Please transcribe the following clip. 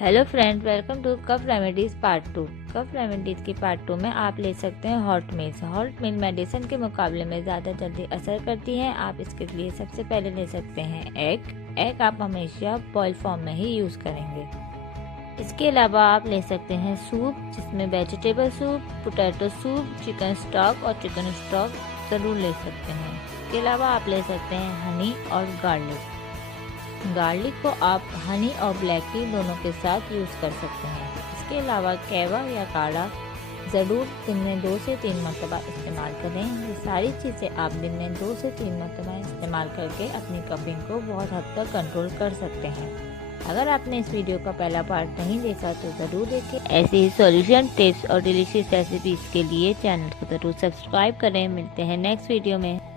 Hello friend, welcome to cough remedies part 2। Cough remedies की part 2 में आप ले सकते हैं hot milk. Hot milk medicine के मुकाबले में ज़्यादा जल्दी असर करती है। आप इसके लिए सबसे पहले ले सकते हैं एग आप हमेशा बॉयल फॉर्म में ही यूज़ करेंगे। इसके अलावा आप ले सकते हैं सूप, जिसमें vegetable soup, potato soup, chicken stock और चिकन स्टॉक ज़रूर ले सकते हैं। इसके अलावा आप ले सकते हैं हनी और गार्लिक को आप हनी और ब्लैक टी दोनों के साथ यूज़ कर सकते हैं। इसके अलावा कहवा या काढ़ा ज़रूर दिन में 2 से 3 मरतबा इस्तेमाल करें। ये सारी चीज़ें आप दिन में 2 से 3 मरतबा इस्तेमाल करके अपनी कफिंग को बहुत हद तक कंट्रोल कर सकते हैं। अगर आपने इस वीडियो का पहला पार्ट नहीं देखा तो ज़रूर देखें। ऐसे ही सॉल्यूशन, टिप्स और डिलीशियस रेसिपीज़ के लिए चैनल को ज़रूर सब्सक्राइब करें। मिलते हैं नेक्स्ट वीडियो में।